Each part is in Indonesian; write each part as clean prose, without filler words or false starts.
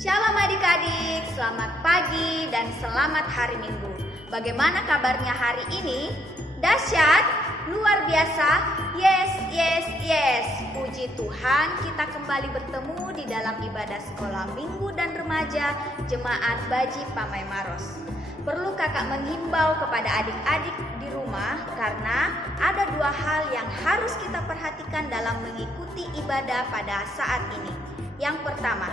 Shalom adik-adik, selamat pagi dan selamat hari Minggu. Bagaimana kabarnya hari ini? Dahsyat, luar biasa, yes, yes, yes. Puji Tuhan, kita kembali bertemu di dalam ibadah sekolah minggu dan remaja Jemaat Baji Pamai Maros. Perlu kakak menghimbau kepada adik-adik di rumah karena ada dua hal yang harus kita perhatikan dalam mengikuti ibadah pada saat ini. Yang pertama,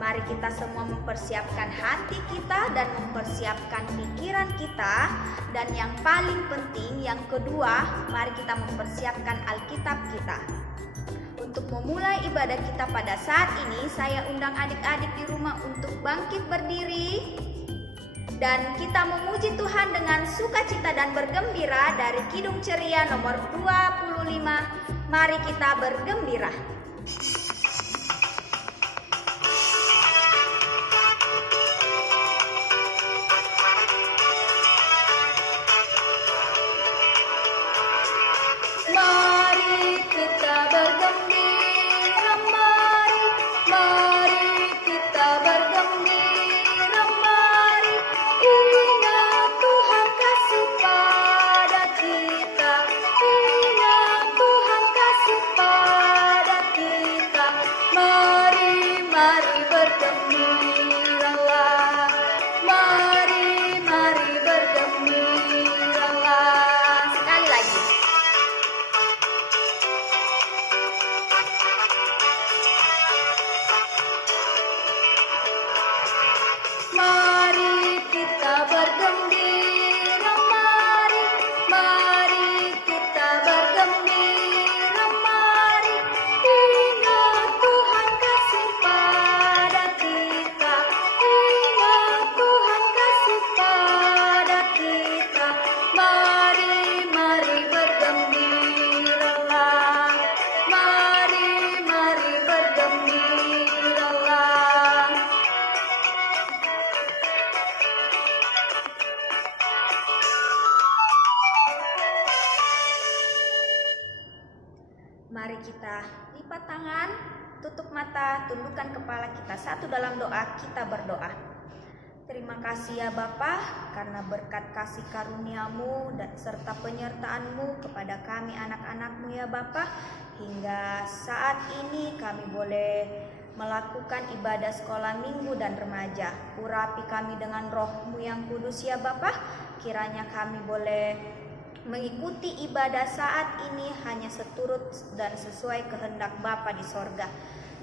mari kita semua mempersiapkan hati kita dan mempersiapkan pikiran kita. Dan yang paling penting, yang kedua, mari kita mempersiapkan Alkitab kita. Untuk memulai ibadah kita pada saat ini, saya undang adik-adik di rumah untuk bangkit berdiri. Dan kita memuji Tuhan dengan sukacita dan bergembira dari Kidung Ceria nomor 25. Mari kita bergembira. Mari kita bergembira, mari kita bergembira, mari ingat Tuhan kasih pada kita, ingat Tuhan kasih pada kita. Mari bergembiralah, mari bergembiralah. Sekali lagi. Mari kita bergembira, mari kita bergembira, mari ingat Tuhan kasih pada kita, ingat Tuhan kasih pada kita. Mari bergembiralah, mari bergembiralah. Mari kita lipat tangan, tutup mata, tundukkan kepala kita satu dalam doa. Kita berdoa. Terima kasih ya Bapa, karena berkat kasih karunia-Mu dan serta penyertaan-Mu kepada kami anak-anak-Mu ya Bapa. Hingga saat ini kami boleh melakukan ibadah sekolah minggu dan remaja. Urapi kami dengan Roh-Mu yang kudus ya Bapa. Kiranya kami boleh mengikuti ibadah saat ini hanya seturut dan sesuai kehendak Bapa di sorga.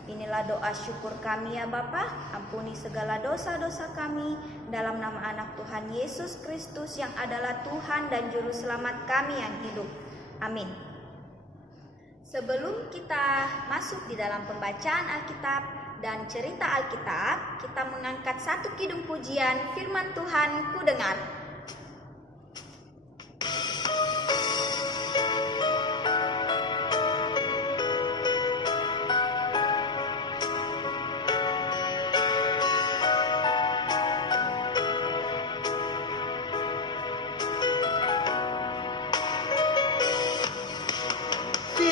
Inilah doa syukur kami ya Bapa. Ampuni segala dosa-dosa kami dalam nama anak Tuhan Yesus Kristus yang adalah Tuhan dan Juru Selamat kami yang hidup. Amin. Sebelum kita masuk di dalam pembacaan Alkitab dan cerita Alkitab, kita mengangkat satu kidung pujian firman Tuhan ku dengar. Ku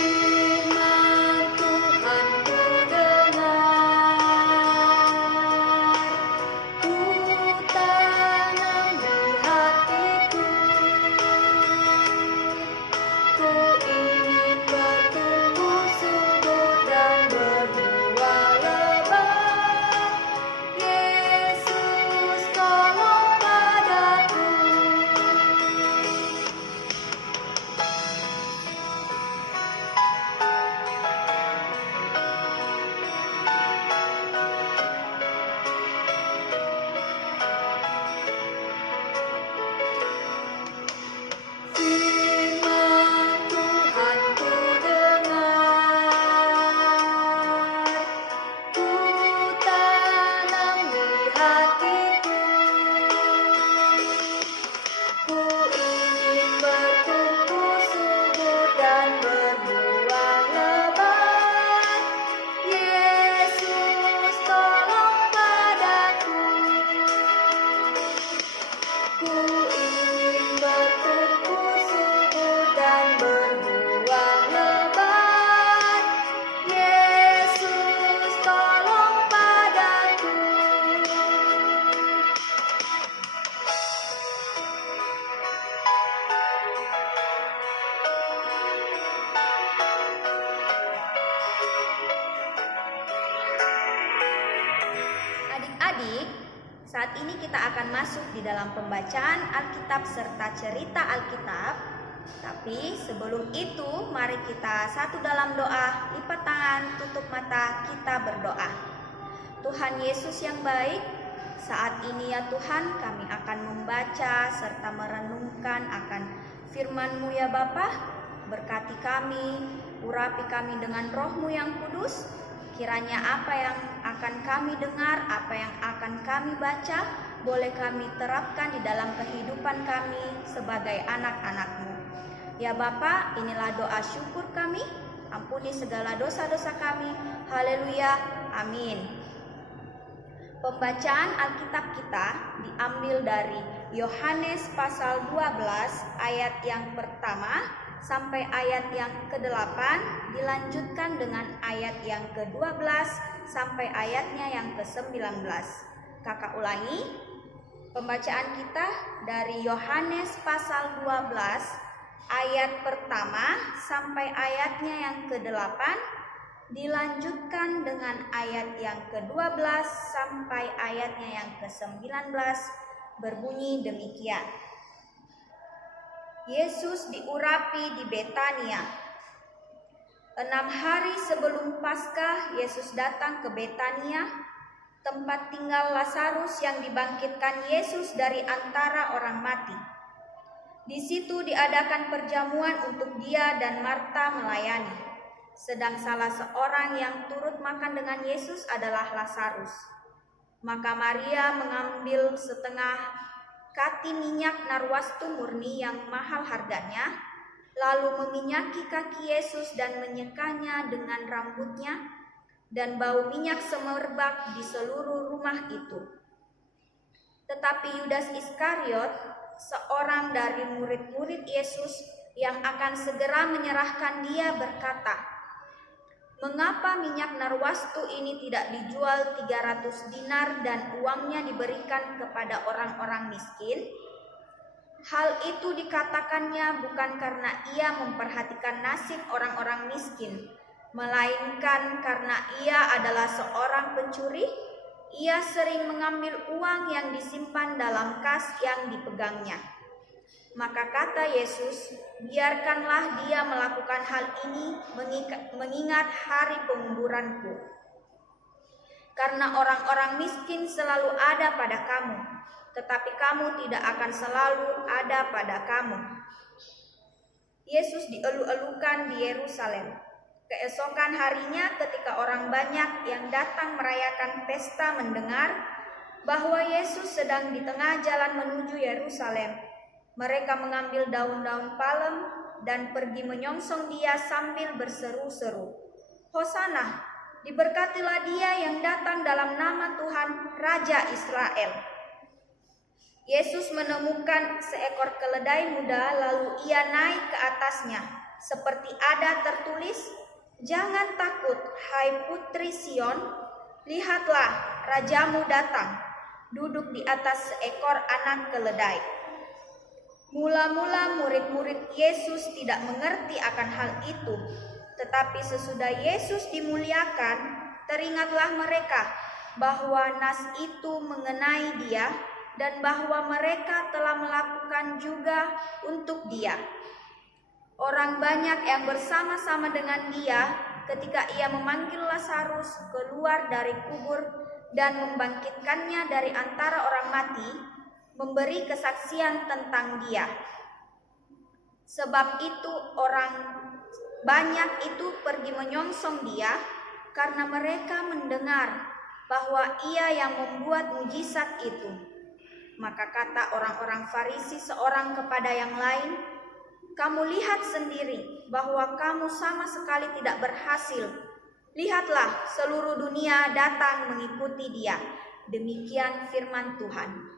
tanam di adik-adik, saat ini kita akan masuk di dalam pembacaan Alkitab serta cerita Alkitab. Tapi sebelum itu, mari kita satu dalam doa, lipat tangan, tutup mata, kita berdoa. Tuhan Yesus yang baik, saat ini ya Tuhan, kami akan membaca serta merenungkan akan firman-Mu ya Bapa. Berkati kami, urapi kami dengan Roh-Mu yang kudus. Kiranya apa yang akan kami dengar, apa yang akan kami baca, boleh kami terapkan di dalam kehidupan kami sebagai anak-anak-Mu. Ya Bapa, inilah doa syukur kami, ampuni segala dosa-dosa kami. Haleluya, amin. Pembacaan Alkitab kita diambil dari Yohanes pasal 12 ayat yang pertama sampai ayat yang ke-8, dilanjutkan dengan ayat yang ke-12 sampai ayatnya yang ke-19. Kakak ulangi, pembacaan kita dari Yohanes pasal 12 ayat pertama sampai ayatnya yang ke-8, dilanjutkan dengan ayat yang ke-12 sampai ayatnya yang ke-19, berbunyi demikian. Yesus diurapi di Betania. 6 hari sebelum Paskah, Yesus datang ke Betania, tempat tinggal Lazarus yang dibangkitkan Yesus dari antara orang mati. Di situ diadakan perjamuan untuk dia dan Marta melayani. Sedang salah seorang yang turut makan dengan Yesus adalah Lazarus. Maka Maria mengambil setengah kati minyak narwastu murni yang mahal harganya, lalu meminyaki kaki Yesus dan menyekanya dengan rambutnya, dan bau minyak semerbak di seluruh rumah itu. Tetapi Yudas Iskariot, seorang dari murid-murid Yesus yang akan segera menyerahkan dia, berkata, "Mengapa minyak narwastu ini tidak dijual 300 dinar dan uangnya diberikan kepada orang-orang miskin?" Hal itu dikatakannya bukan karena ia memperhatikan nasib orang-orang miskin, melainkan karena ia adalah seorang pencuri. Ia sering mengambil uang yang disimpan dalam kas yang dipegangnya. Maka kata Yesus, "Biarkanlah dia melakukan hal ini mengingat hari penguburanku. Karena orang-orang miskin selalu ada pada kamu, tetapi kamu tidak akan selalu ada pada kamu." Yesus dielu-elukan di Yerusalem. Keesokan harinya ketika orang banyak yang datang merayakan pesta mendengar bahwa Yesus sedang di tengah jalan menuju Yerusalem, mereka mengambil daun-daun palem dan pergi menyongsong dia sambil berseru-seru, "Hosana, diberkatilah dia yang datang dalam nama Tuhan, Raja Israel." Yesus menemukan seekor keledai muda, lalu ia naik ke atasnya, seperti ada tertulis, "Jangan takut, hai putri Sion, lihatlah rajamu datang, duduk di atas seekor anak keledai." Mula-mula murid-murid Yesus tidak mengerti akan hal itu, tetapi sesudah Yesus dimuliakan, teringatlah mereka bahwa nas itu mengenai dia dan bahwa mereka telah melakukan juga untuk dia. Orang banyak yang bersama-sama dengan dia ketika ia memanggil Lazarus keluar dari kubur dan membangkitkannya dari antara orang mati, memberi kesaksian tentang dia. Sebab itu orang banyak itu pergi menyongsong dia karena mereka mendengar bahwa ia yang membuat mujizat itu. Maka kata orang-orang Farisi seorang kepada yang lain, "Kamu lihat sendiri bahwa kamu sama sekali tidak berhasil. Lihatlah, seluruh dunia datang mengikuti dia." Demikian firman Tuhan.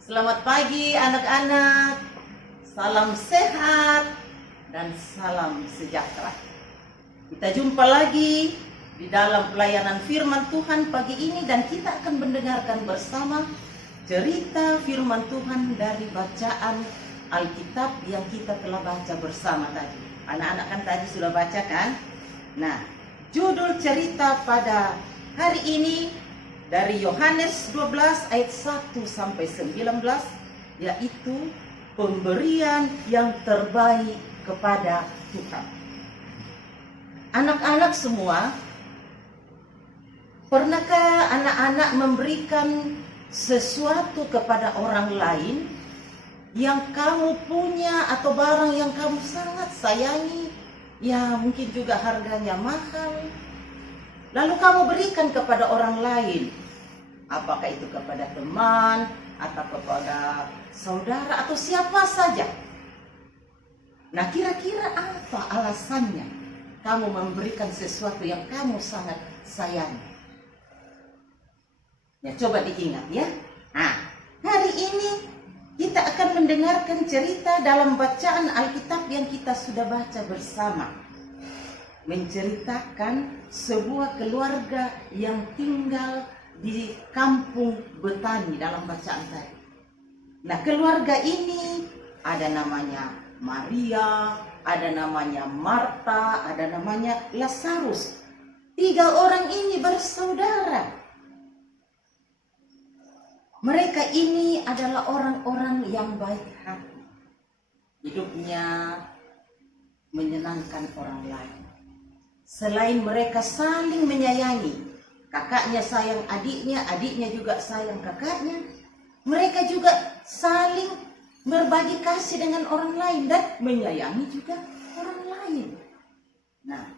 Selamat pagi anak-anak, salam sehat dan salam sejahtera. Kita jumpa lagi di dalam pelayanan firman Tuhan pagi ini dan kita akan mendengarkan bersama cerita firman Tuhan dari bacaan Alkitab yang kita telah baca bersama tadi. Anak-anak kan tadi sudah baca kan? Nah, judul cerita pada hari ini dari Yohanes 12 ayat 1 sampai 19, yaitu pemberian yang terbaik kepada Tuhan. Anak-anak semua, pernahkah anak-anak memberikan sesuatu kepada orang lain yang kamu punya atau barang yang kamu sangat sayangi, ya mungkin juga harganya mahal, lalu kamu berikan kepada orang lain, apakah itu kepada teman atau kepada saudara atau siapa saja? Nah, kira-kira apa alasannya kamu memberikan sesuatu yang kamu sangat sayangi? Ya, coba diingat ya. Nah, hari ini kita akan mendengarkan cerita dalam bacaan Alkitab yang kita sudah baca bersama. Menceritakan sebuah keluarga yang tinggal di kampung Betani dalam bacaan tadi. Nah, keluarga ini ada namanya Maria, ada namanya Marta, ada namanya Lazarus. 3 orang ini bersaudara. Mereka ini adalah orang-orang yang baik hati. Hidupnya menyenangkan orang lain. Selain mereka saling menyayangi, kakaknya sayang adiknya, adiknya juga sayang kakaknya, mereka juga saling berbagi kasih dengan orang lain dan menyayangi juga orang lain. Nah,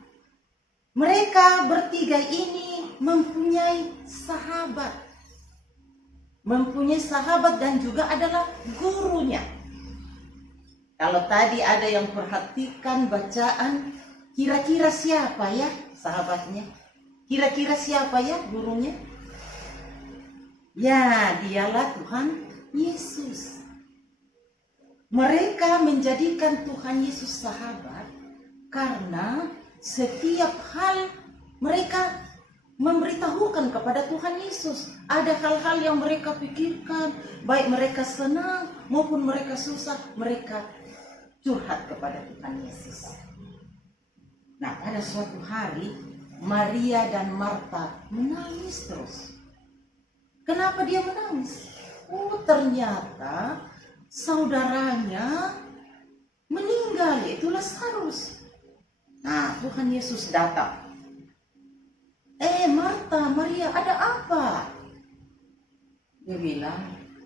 mereka bertiga ini mempunyai sahabat. Mempunyai sahabat dan juga adalah gurunya. Kalau tadi ada yang perhatikan bacaan, kira-kira siapa ya sahabatnya? Kira-kira siapa ya gurunya? Ya, dialah Tuhan Yesus. Mereka menjadikan Tuhan Yesus sahabat karena setiap hal mereka memberitahukan kepada Tuhan Yesus. Ada hal-hal yang mereka pikirkan, baik mereka senang maupun mereka susah, mereka curhat kepada Tuhan Yesus. Nah, pada suatu hari Maria dan Marta menangis terus. Kenapa dia menangis? Oh, ternyata saudaranya meninggal, yaitu Lazarus. Nah, Tuhan Yesus datang. Marta, Maria, ada apa? Dia bilang,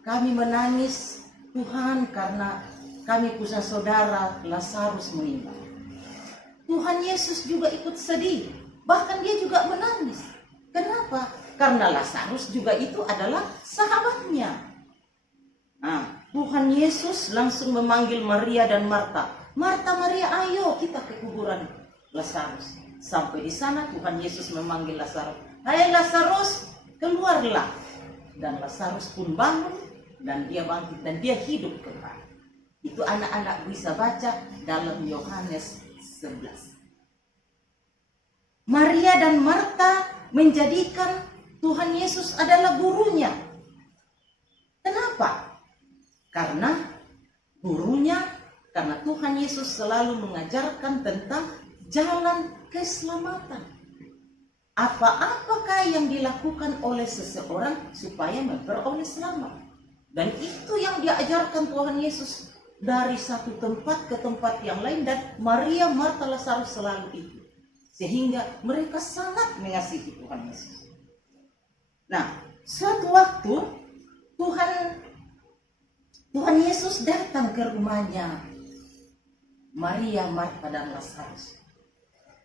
kami menangis Tuhan karena kami punya saudara Lazarus meninggal. Tuhan Yesus juga ikut sedih, bahkan dia juga menangis. Kenapa? Karena Lazarus juga itu adalah sahabatnya. Nah, Tuhan Yesus langsung memanggil Maria dan Marta. Marta, Maria, ayo kita ke kuburan Lazarus. Sampai di sana Tuhan Yesus memanggil Lazarus. Hai Lazarus, keluarlah. Dan Lazarus pun bangun dan dia bangkit dan dia hidup kembali. Itu anak-anak bisa baca dalam Yohanes 11. Maria dan Marta menjadikan Tuhan Yesus adalah gurunya. Kenapa? Karena gurunya, karena Tuhan Yesus selalu mengajarkan tentang jalan keselamatan. Apa-apakah yang dilakukan oleh seseorang supaya memperoleh selamat. Dan itu yang diajarkan Tuhan Yesus dari satu tempat ke tempat yang lain. Dan Maria, Marta, Lazarus selalu itu. Sehingga mereka sangat mengasihi Tuhan Yesus. Nah, suatu waktu Tuhan Yesus datang ke rumahnya Maria, Marta, dan Lazarus.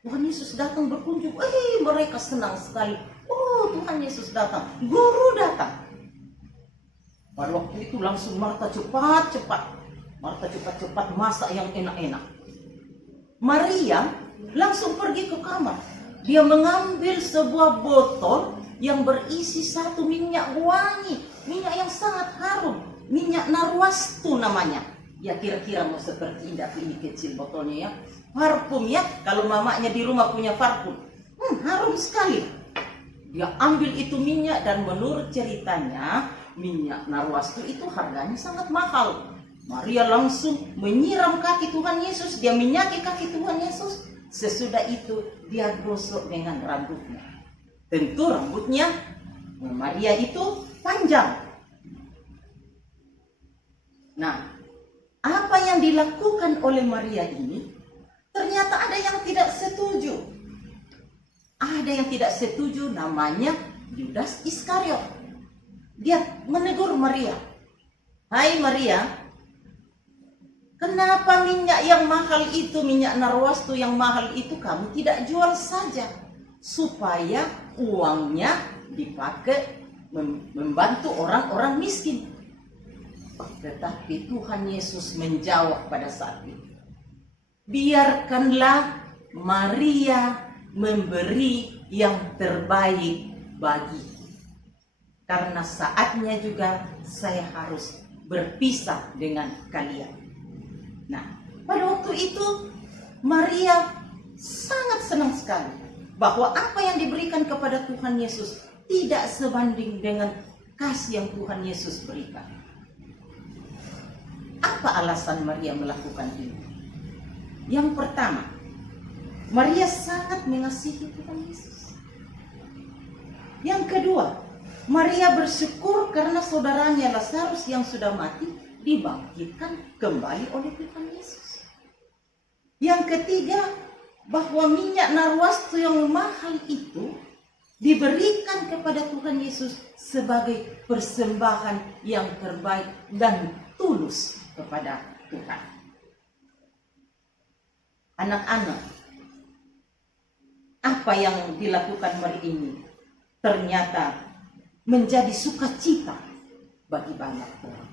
Tuhan Yesus datang berkunjung. Mereka senang sekali. Oh, Tuhan Yesus datang. Guru datang. Pada waktu itu langsung Marta cepat-cepat masak yang enak-enak. Maria langsung pergi ke kamar. Dia mengambil sebuah botol yang berisi satu minyak wangi. Minyak yang sangat harum. Minyak narwastu namanya. Ya kira-kira mau seperti ini kecil botolnya ya. Parfum ya, kalau mamanya di rumah punya parfum. Harum sekali. Dia ambil itu minyak dan menurut ceritanya minyak narwastu itu harganya sangat mahal. Maria langsung menyiram kaki Tuhan Yesus, dia minyaki kaki Tuhan Yesus. Sesudah itu dia gosok dengan rambutnya. Tentu rambutnya Maria itu panjang. Nah, apa yang dilakukan oleh Maria ini, ternyata ada yang tidak setuju. Ada yang tidak setuju, namanya Yudas Iskariot. Dia menegur Maria. Hai Maria, kenapa minyak yang mahal itu, minyak narwastu yang mahal itu kamu tidak jual saja, supaya uangnya dipakai membantu orang-orang miskin. Tetapi Tuhan Yesus menjawab pada saat itu, biarkanlah Maria memberi yang terbaik bagiku, karena saatnya juga saya harus berpisah dengan kalian. Nah, pada waktu itu Maria sangat senang sekali bahwa apa yang diberikan kepada Tuhan Yesus tidak sebanding dengan kasih yang Tuhan Yesus berikan. Apa alasan Maria melakukan ini? Yang pertama, Maria sangat mengasihi Tuhan Yesus. Yang kedua, Maria bersyukur karena saudaranya Lazarus yang sudah mati dibangkitkan kembali oleh Tuhan Yesus. Yang ketiga, bahwa minyak narwastu yang mahal itu diberikan kepada Tuhan Yesus sebagai persembahan yang terbaik dan tulus kepada Tuhan. Anak-anak, apa yang dilakukan Maria ini ternyata menjadi sukacita bagi banyak orang.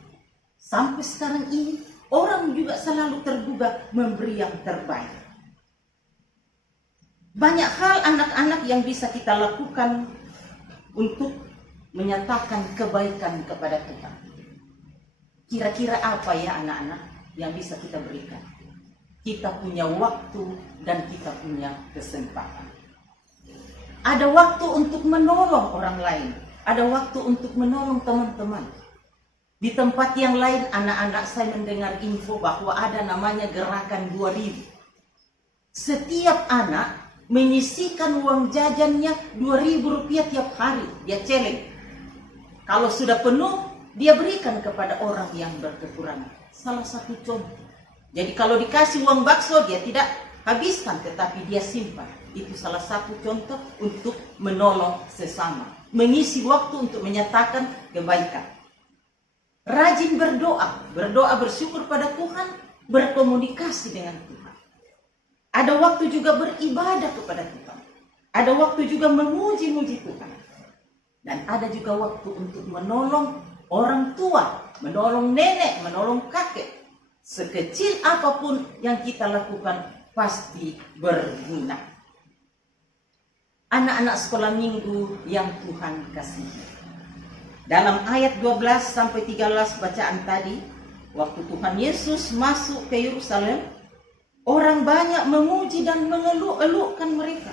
Sampai sekarang ini orang juga selalu tergugah memberi yang terbaik. Banyak hal anak-anak yang bisa kita lakukan untuk menyatakan kebaikan kepada Tuhan. Kira-kira apa ya anak-anak yang bisa kita berikan? Kita punya waktu dan kita punya kesempatan. Ada waktu untuk menolong orang lain. Ada waktu untuk menolong teman-teman. Di tempat yang lain anak-anak saya mendengar info bahwa ada namanya gerakan 2000. Setiap anak menyisihkan uang jajannya 2.000 rupiah tiap hari. Dia celeng. Kalau sudah penuh, dia berikan kepada orang yang berkekurangan. Salah satu contoh. Jadi kalau dikasih uang bakso, dia tidak habiskan, tetapi dia simpan. Itu salah satu contoh untuk menolong sesama. Mengisi waktu untuk menyatakan kebaikan. Rajin berdoa. Berdoa bersyukur pada Tuhan. Berkomunikasi dengan Tuhan. Ada waktu juga beribadah kepada Tuhan. Ada waktu juga memuji-muji Tuhan. Dan ada juga waktu untuk menolong orang tua. Menolong nenek, menolong kakek. Sekecil apapun yang kita lakukan pasti berguna. Anak-anak sekolah minggu yang Tuhan kasihi. Dalam ayat 12 sampai 13 bacaan tadi, waktu Tuhan Yesus masuk ke Yerusalem, orang banyak memuji dan mengeluk-elukkan mereka.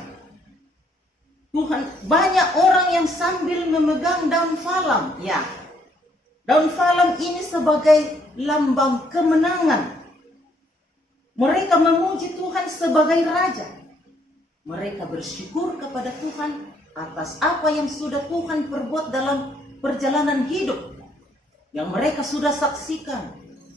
Banyak orang yang sambil memegang daun falam. Ya, daun falam ini sebagai lambang kemenangan. Mereka memuji Tuhan sebagai Raja. Mereka bersyukur kepada Tuhan atas apa yang sudah Tuhan perbuat dalam perjalanan hidup yang mereka sudah saksikan.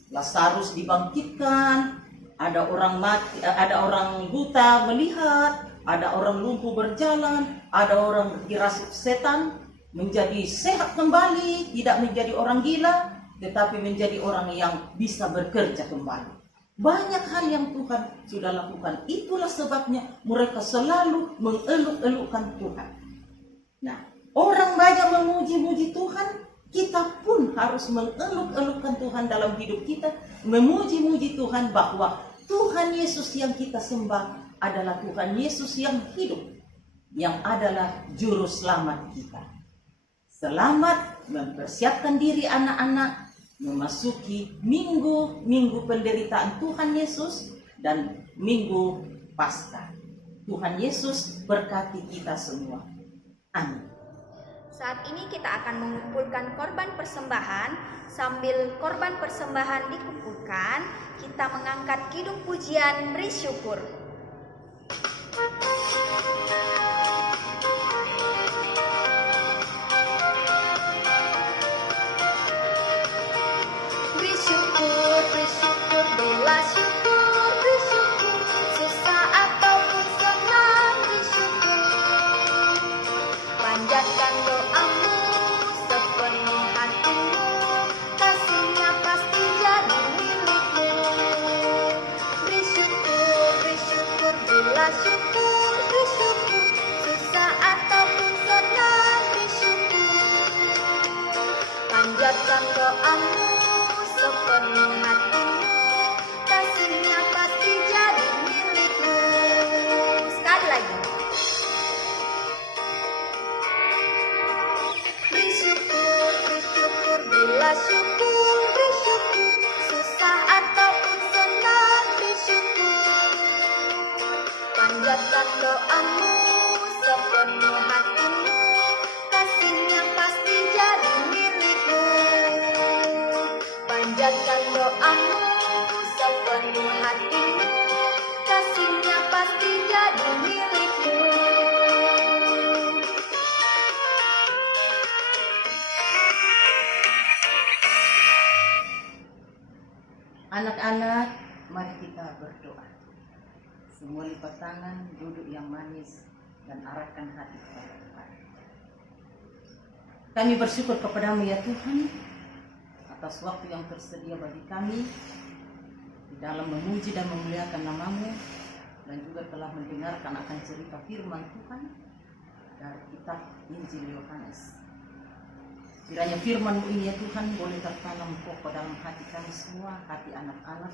Lazarus dibangkitkan, ada orang mati, ada orang buta melihat, ada orang lumpuh berjalan, ada orang dirasuk setan menjadi sehat kembali, tidak menjadi orang gila, tetapi menjadi orang yang bisa bekerja kembali. Banyak hal yang Tuhan sudah lakukan. Itulah sebabnya mereka selalu mengeluk-elukkan Tuhan. Nah, orang banyak memuji-muji Tuhan, kita pun harus mengeluk-elukkan Tuhan dalam hidup kita. Memuji-muji Tuhan bahwa Tuhan Yesus yang kita sembah adalah Tuhan Yesus yang hidup, yang adalah juru selamat kita. Selamat mempersiapkan diri anak-anak memasuki minggu penderitaan Tuhan Yesus dan minggu Paskah. Tuhan Yesus berkati kita semua. Amin. Saat ini kita akan mengumpulkan korban persembahan. Sambil korban persembahan dikumpulkan, kita mengangkat kidung pujian beri syukur. syukur, beri syukur. Susah ataupun senang, beri syukur. Panjatkan doamu sepenuh hatimu, kasihnya pasti jadi milikmu. Sekali lagi. Beri syukur, berilah syukur, beri syukur. Susah ataupun senang, beri syukur. Panjatkan doamu sepenuh hatimu, kasihnya pasti jadi milikmu. Panjatkan doamu sepenuh hatimu, kasihnya pasti jadi milikmu. Anak-anak, mari kita berdoa. Semua lipat tangan, duduk yang manis, dan arahkan hati kepada Tuhan. Kami bersyukur kepadamu ya Tuhan, atas waktu yang tersedia bagi kami, di dalam memuji dan memuliakan namamu, dan juga telah mendengarkan akan cerita firman Tuhan, dari kitab Injil Yohanes. Kiranya firman-Mu ini ya Tuhan boleh tertanam pokok dalam hati kami semua, hati anak-anak,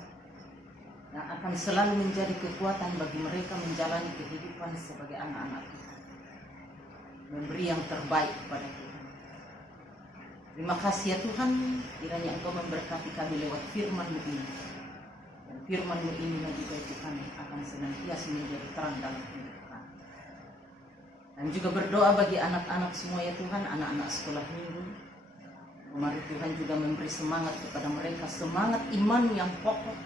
yang akan selalu menjadi kekuatan bagi mereka menjalani kehidupan sebagai anak-anak Tuhan. Memberi yang terbaik kepada Tuhan. Terima kasih ya Tuhan, kiranya Engkau memberkati kami lewat firman-Mu ini. Dan firman-Mu ini juga Tuhan akan senantiasa menjadi terang dalam hidup kami. Dan juga berdoa bagi anak-anak semua ya Tuhan, anak-anak sekolah minggu. Mari Tuhan juga memberi semangat kepada mereka, semangat iman yang pokok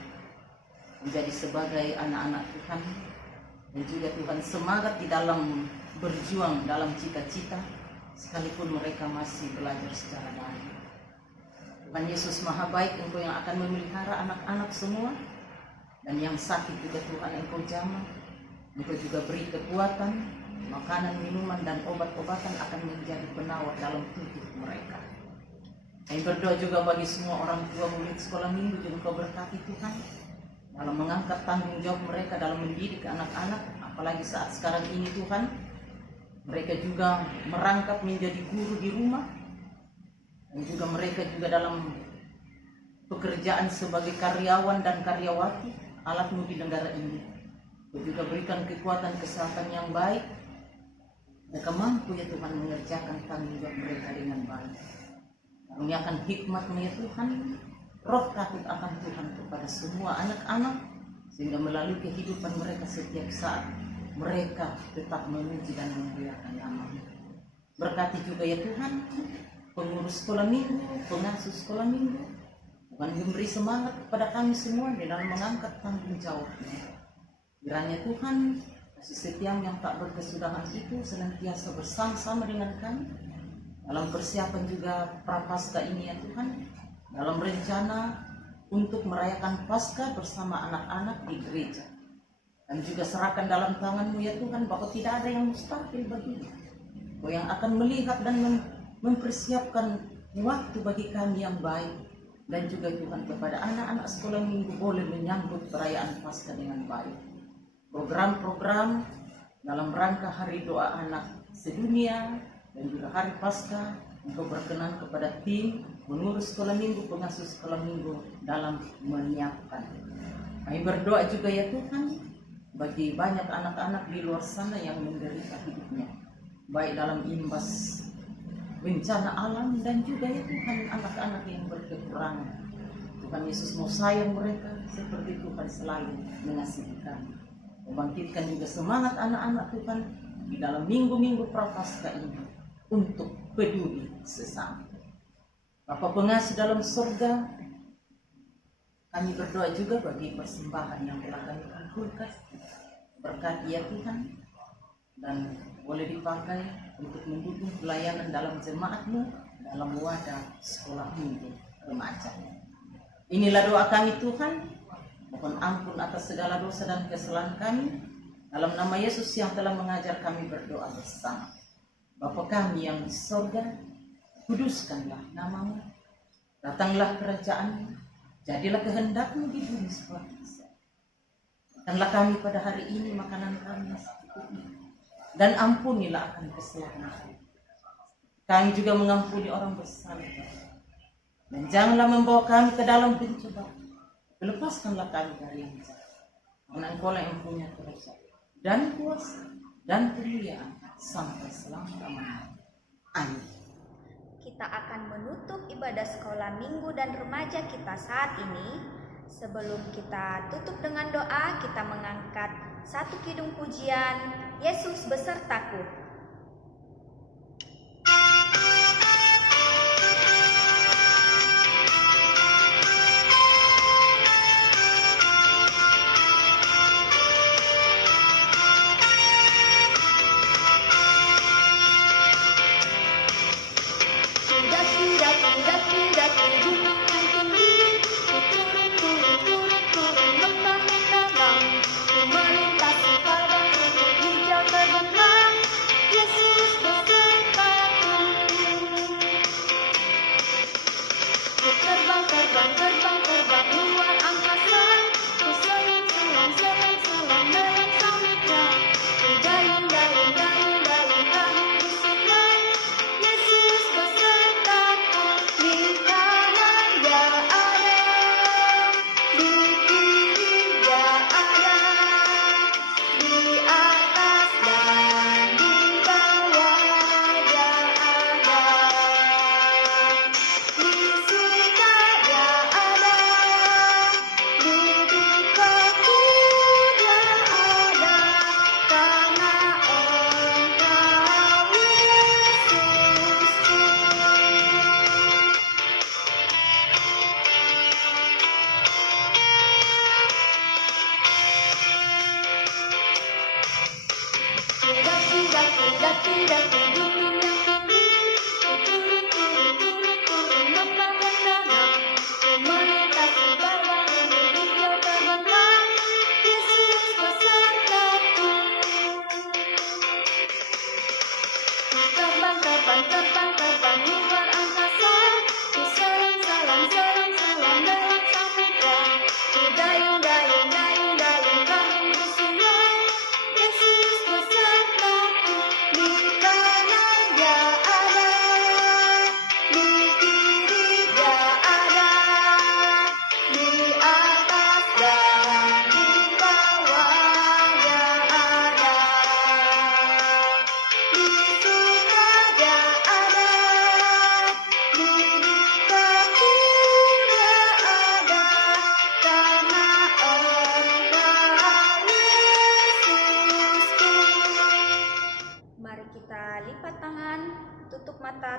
menjadi sebagai anak-anak Tuhan. Dan juga Tuhan semangat di dalam berjuang dalam cita-cita, sekalipun mereka masih belajar secara daring. Tuhan Yesus Maha Baik, Engkau yang akan memelihara anak-anak semua. Dan yang sakit juga Tuhan Engkau jamah. Engkau juga beri kekuatan, makanan, minuman, dan obat-obatan akan menjadi penawar dalam tubuh mereka. Kami berdoa juga bagi semua orang tua murid sekolah minggu, juga Engkau berkati Tuhan dalam mengangkat tanggung jawab mereka dalam mendidik anak-anak, apalagi saat sekarang ini Tuhan. Mereka juga merangkap menjadi guru di rumah, dan juga mereka juga dalam pekerjaan sebagai karyawan dan karyawati alat-Mu di negara ini. Kau juga berikan kekuatan kesehatan yang baik, mereka mampu ya Tuhan mengerjakan tanggung jawab mereka dengan baik. Karuniakan hikmat-Mu ya Tuhan, roh takut akan Tuhan kepada semua anak-anak, sehingga melalui kehidupan mereka setiap saat mereka tetap memuji dan memuliakan nama-Mu. Berkati juga ya Tuhan pengurus sekolah minggu, pengasuh sekolah minggu. Tuhan memberi semangat kepada kami semua di dalam mengangkat tanggung jawab-Nya. Kiranya Tuhan kasih setiamu yang tak berkesudahan itu senantiasa bersama-sama dengan kami dalam persiapan juga Prapaskah ini ya Tuhan, dalam rencana untuk merayakan Paskah bersama anak-anak di gereja. Dan juga serahkan dalam tangan-Mu ya Tuhan, bahwa tidak ada yang mustahil bagi-Mu. Kau yang akan melihat dan mempersiapkan waktu bagi kami yang baik. Dan juga Tuhan kepada anak-anak sekolah minggu boleh menyambut perayaan Paskah dengan baik. Program-program dalam rangka hari doa anak sedunia dan juga hari Paskah, Engkau berkenan kepada tim pengurus sekolah minggu, pengasuh sekolah minggu dalam menyiapkan. Kami berdoa juga ya Tuhan bagi banyak anak-anak di luar sana yang menderita hidupnya, baik dalam imbas bencana alam dan juga ya Tuhan anak-anak yang berkekurangan. Tuhan Yesus mau sayang mereka seperti Tuhan selalu mengasihi kami. Membangkitkan juga semangat anak-anak Tuhan di dalam minggu-minggu Prapaskah ini untuk peduli sesama. Bapa Pengasih dalam surga, kami berdoa juga bagi persembahan yang telah kami kumpulkan. Berkati ya Tuhan, dan boleh dipakai untuk mendukung pelayanan dalam jemaat-Mu dalam wadah sekolah minggu remaja. Inilah doa kami Tuhan, mohon ampun atas segala dosa dan kesalahan kami, dalam nama Yesus yang telah mengajar kami berdoa bersama. Bapa kami yang di sorga, kuduskanlah nama-Mu, datanglah kerajaan-Mu, jadilah kehendak-Mu di bumi seperti di sana. Makanlah kami pada hari ini makanan kami, secukupnya. Dan ampunilah akan kesalahan kami. Kami juga mengampuni orang bersalah. Dan janganlah membawa kami ke dalam pencobaan. Lepaskanlah kami dari yang jahat. Karena Engkau lah yang punya kuasa dan kuasa dan kemuliaan sampai selama-lamanya. Amin. Kita akan menutup ibadah sekolah minggu dan remaja kita saat ini. Sebelum kita tutup dengan doa, kita mengangkat satu kidung pujian, Yesus besertaku.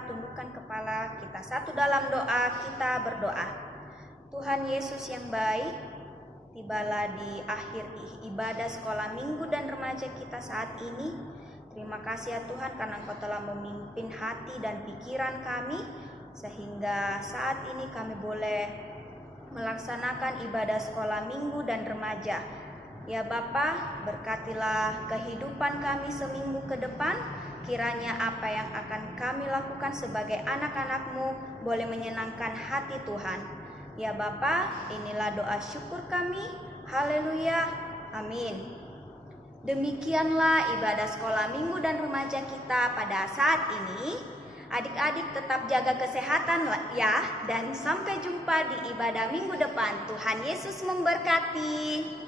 Tundukkan kepala, kita satu dalam doa, kita berdoa. Tuhan Yesus yang baik, tibalah di akhir ibadah sekolah minggu dan remaja kita saat ini. Terima kasih ya Tuhan karena Engkau telah memimpin hati dan pikiran kami, sehingga saat ini kami boleh melaksanakan ibadah sekolah minggu dan remaja. Ya Bapa, berkatilah kehidupan kami seminggu ke depan. Kiranya apa yang akan kami lakukan sebagai anak-anak-Mu boleh menyenangkan hati Tuhan. Ya Bapa, inilah doa syukur kami. Haleluya. Amin. Demikianlah ibadah sekolah minggu dan remaja kita pada saat ini. Adik-adik tetap jaga kesehatan ya, dan sampai jumpa di ibadah minggu depan. Tuhan Yesus memberkati.